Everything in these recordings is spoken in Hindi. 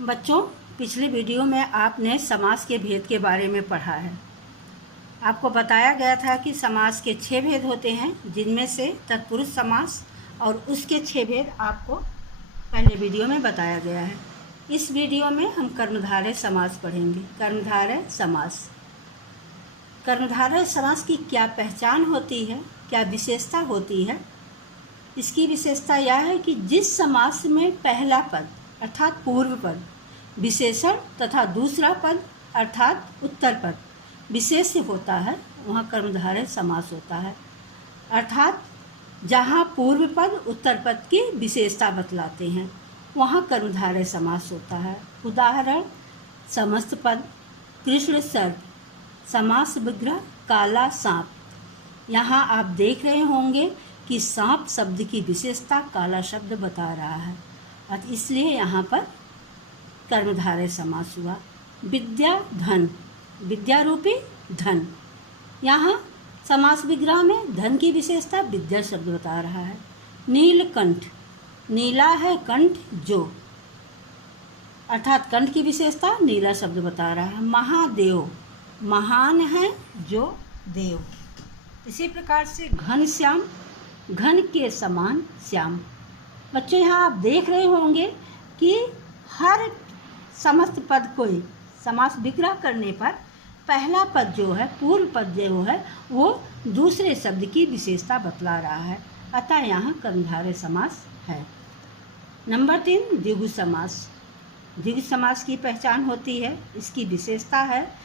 बच्चों, पिछले वीडियो में आपने समास के भेद के बारे में पढ़ा है। आपको बताया गया था कि समास के 6 भेद होते हैं, जिनमें से तत्पुरुष समास और उसके 6 भेद आपको पहले वीडियो में बताया गया है। इस वीडियो में हम कर्मधारय समास पढ़ेंगे। कर्मधारय समास। कर्मधारय समास की क्या पहचान होती है, क्या विशेषता होती है? इसकी विशेषता यह है कि जिस समास में पहला पद अर्थात पूर्व पद विशेषण तथा दूसरा पद अर्थात उत्तर पद विशेष्य होता है, वहाँ कर्मधारय समास होता है। अर्थात जहाँ पूर्व पद उत्तर पद की विशेषता बतलाते हैं, वहाँ कर्मधारय समास होता है। उदाहरण: समस्त पद, कृष्ण सर्प, समास विग्रह, काला सांप। यहाँ आप देख रहे होंगे कि सांप शब्द की विशेषता काला शब्द बता रहा है, और इसलिए यहाँ पर कर्मधारय समास हुआ। विद्या धन, विद्या रूपी धन। यहाँ समास विग्रह में धन की विशेषता विद्या शब्द बता रहा है। नीलकंठ, नीला है कंठ जो, अर्थात कंठ की विशेषता नीला शब्द बता रहा है। महादेव, महान है जो देव। इसी प्रकार से घनश्याम, घन के समान श्याम। बच्चों, यहाँ आप देख रहे होंगे कि हर समस्त पद को समास विग्रह करने पर पहला पद जो है, पूर्व पद जो है, वो दूसरे शब्द की विशेषता बतला रहा है, अतः यहाँ कर्मधारय समास है। नंबर 3, द्विगु समास। द्विगु समास की पहचान होती है, इसकी विशेषता है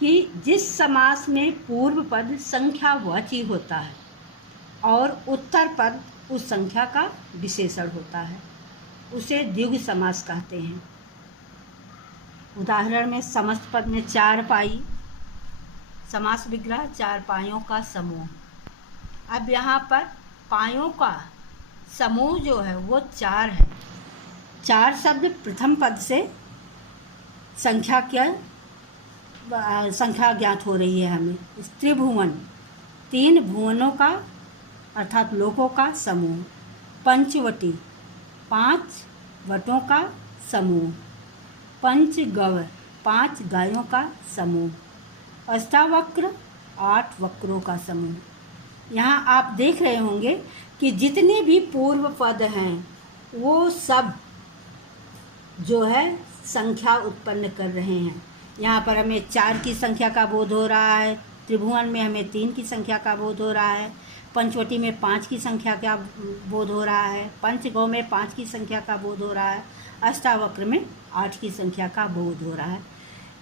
कि जिस समास में पूर्व पद संख्यावाची होता है और उत्तर पद उस संख्या का विशेषण होता है, उसे द्विगु समास कहते हैं। उदाहरण में समस्त पद में 4 पाई, समास विग्रह 4 पाइयों का समूह। अब यहाँ पर पाइयों का समूह जो है वो 4 है। 4 शब्द प्रथम पद से संख्या ज्ञात हो रही है हमें। त्रिभुवन, 3 भुवनों का अर्थात लोकों का समूह। पंचवटी, 5 वटों का समूह। पंचगव, 5 गायों का समूह। अष्टावक्र, 8 वक्रों का समूह। यहाँ आप देख रहे होंगे कि जितने भी पूर्व पद हैं वो सब जो है संख्या उत्पन्न कर रहे हैं। यहाँ पर हमें 4 की संख्या का बोध हो रहा है, त्रिभुवन में हमें 3 की संख्या का बोध हो रहा है, पंचवटी में 5 की संख्या का बोध हो रहा है, पंचगौ में 5 की संख्या का बोध हो रहा है, अष्टावक्र में 8 की संख्या का बोध हो रहा है।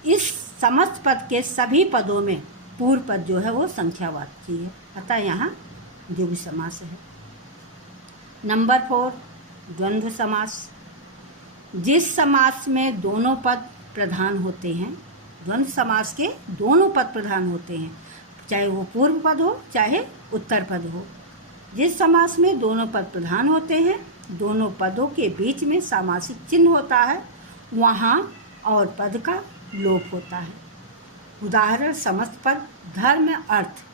इस समस्त पद के सभी पदों में पूर्व पद जो है वो संख्यावाची है, अतः यहाँ द्विगु समास है। नंबर 4, द्वंद्व समास। जिस समास में दोनों पद प्रधान होते हैं, द्वंद्व समास के दोनों पद प्रधान होते हैं, चाहे वो पूर्व पद हो चाहे उत्तर पद हो। जिस समास में दोनों पद प्रधान होते हैं, दोनों पदों के बीच में सामासिक चिन्ह होता है, वहाँ और पद का लोप होता है। उदाहरण: समस्त पद धर्म अर्थ,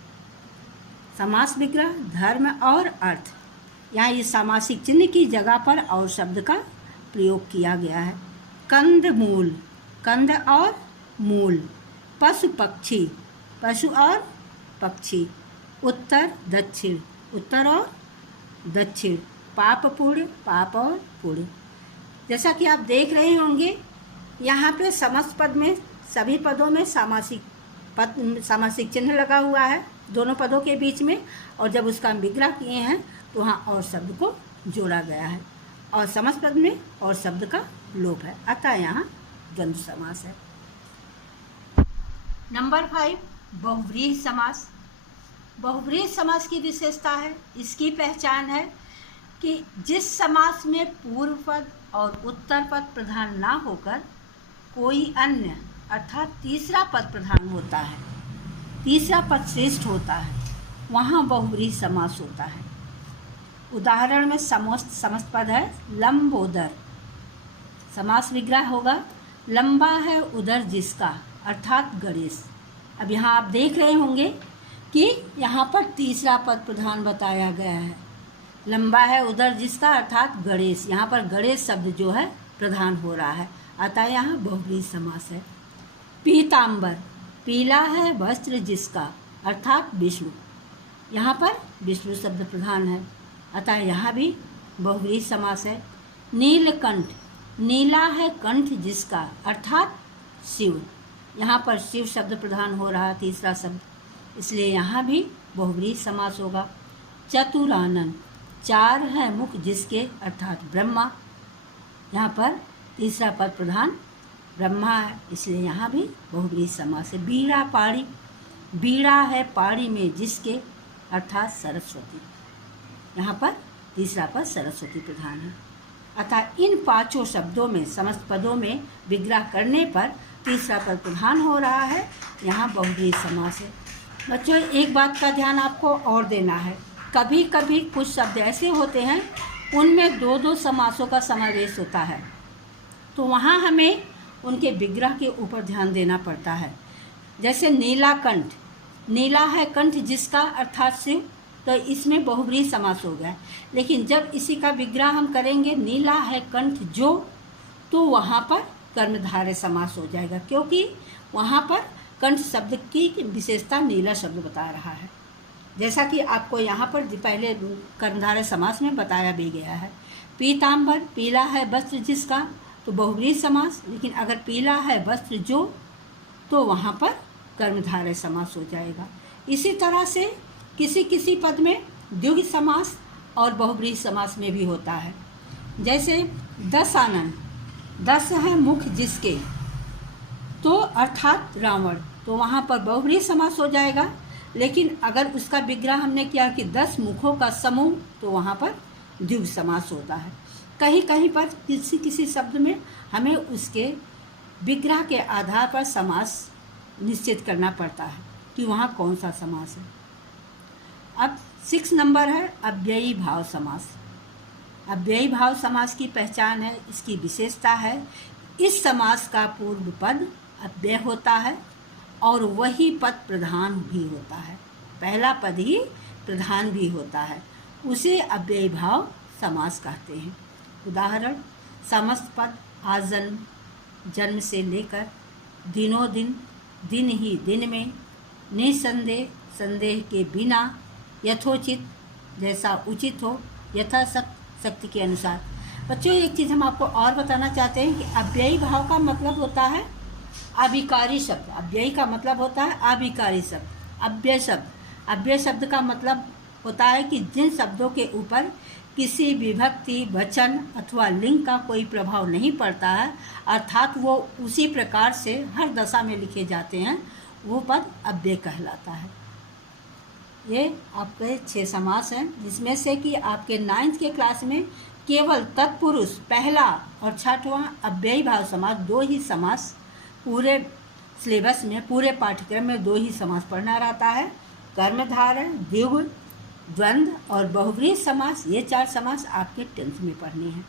समास विग्रह धर्म और अर्थ। यहाँ ये सामासिक चिन्ह की जगह पर और शब्द का प्रयोग किया गया है। कंद मूल, कंद और मूल। पशु पक्षी, पशु और पक्षी। उत्तर दक्षिण, उत्तर और दक्षिण। पाप पुण्य, पाप और पुण्य। जैसा कि आप देख रहे होंगे, यहाँ पे समस्त पद में सभी पदों में सामासिक चिन्ह लगा हुआ है दोनों पदों के बीच में, और जब उसका विग्रह किए हैं तो वहाँ और शब्द को जोड़ा गया है, और समस्त पद में और शब्द का लोप है, अतः यहाँ द्वंद्व समास है। नंबर 5, बहुव्रीहि समास। बहुव्रीहि समास की विशेषता है, इसकी पहचान है कि जिस समास में पूर्व पद और उत्तर पद प्रधान ना होकर कोई अन्य अर्थात तीसरा पद प्रधान होता है, तीसरा पद श्रेष्ठ होता है, वहाँ बहुव्रीहि समास होता है। उदाहरण में समस्त पद है लंबोदर, समास विग्रह होगा लंबा है उदर जिसका अर्थात गणेश। अब यहाँ आप देख रहे होंगे कि यहाँ पर तीसरा पद प्रधान बताया गया है, लंबा है उदर जिसका अर्थात गणेश। यहाँ पर गणेश शब्द जो है प्रधान हो रहा है, अतः यहाँ बहुव्रीहि समास है। पीतांबर, पीला है वस्त्र जिसका, अर्थात विष्णु। यहाँ पर विष्णु शब्द प्रधान है, अतः यहाँ भी बहुव्रीहि समास है। नीलकंठ, नीला है कंठ जिसका, अर्थात शिव। यहाँ पर शिव शब्द प्रधान हो रहा तीसरा शब्द, इसलिए यहाँ भी बहुव्रीहि समास होगा। चतुरानन, चार है मुख जिसके, अर्थात ब्रह्मा। यहाँ पर तीसरा पद प्रधान ब्रह्मा है, इसलिए यहाँ भी बहुव्रीहि समास है। बीड़ा पाड़ी, बीड़ा है पाड़ी में जिसके, अर्थात सरस्वती। यहाँ पर तीसरा पद सरस्वती प्रधान है। अतः इन पांचों शब्दों में समस्त पदों में विग्रह करने पर तीसरा पद प्रधान हो रहा है, यहाँ बहुव्रीहि समास है। बच्चों, एक बात का ध्यान आपको और देना है, कभी कभी कुछ शब्द ऐसे होते हैं उनमें दो दो समासों का समावेश होता है, तो वहाँ हमें उनके विग्रह के ऊपर ध्यान देना पड़ता है। जैसे नीलाकंठ, नीला है कंठ जिसका, अर्थात शिव, तो इसमें बहुव्रीहि समास हो गया। लेकिन जब इसी का विग्रह हम करेंगे नीला है कंठ जो, तो वहाँ पर कर्मधारय समास हो जाएगा, क्योंकि वहाँ पर कंठ शब्द की विशेषता नीला शब्द बता रहा है, जैसा कि आपको यहाँ पर पहले कर्मधारय समास में बताया भी गया है। पीतांबर, पीला है वस्त्र जिसका, तो बहुव्रीहि समास। लेकिन अगर पीला है वस्त्र जो, तो वहाँ पर कर्मधारय समास हो जाएगा। इसी तरह से किसी किसी पद में द्विगु समास और बहुव्रीहि समास में भी होता है। जैसे दशानन, दस है मुख जिसके, तो अर्थात रावण, तो वहाँ पर बहुव्रीहि समास हो जाएगा। लेकिन अगर उसका विग्रह हमने किया कि 10 मुखों का समूह, तो वहाँ पर द्विगु समास होता है। कहीं कहीं पर किसी किसी शब्द में हमें उसके विग्रह के आधार पर समास निश्चित करना पड़ता है कि वहाँ कौन सा समास है। अब 6 नंबर है अव्ययी भाव समास। अव्ययी भाव समास की पहचान है, इसकी विशेषता है, इस समास का पूर्व पद अव्यय होता है और वही पद प्रधान भी होता है, पहला पद ही प्रधान भी होता है, उसे अव्ययी भाव समास कहते हैं। उदाहरण, समस्त पद आजन्म, जन्म से लेकर, दिनों दिन, दिन ही दिन में, निसंदेह, संदेह के बिना, यथोचित, जैसा उचित हो, यथाशक्त, शक्ति के अनुसार। बच्चों, एक चीज़ हम आपको और बताना चाहते हैं कि अव्ययी भाव का मतलब होता है अभिकारी शब्द। अव्ययी का मतलब होता है अभिकारी शब्द। अव्यय शब्द, अव्यय शब्द का मतलब होता है कि जिन शब्दों के ऊपर किसी विभक्ति, वचन अथवा लिंग का कोई प्रभाव नहीं पड़ता है, अर्थात वो उसी प्रकार से हर दशा में लिखे जाते हैं, वो पद अव्यय कहलाता है। ये आपके 6 समास हैं, जिसमें से कि आपके 9th के क्लास में केवल तत्पुरुष पहला और 6वां अव्ययी भाव समास, 2 ही समास पूरे सिलेबस में, पूरे पाठ्यक्रम में 2 ही समास पढ़ना रहता है। कर्मधारय, द्विगु, द्वंद्व और बहुव्रीहि समास, ये 4 समास आपके 10th में पढ़ने हैं।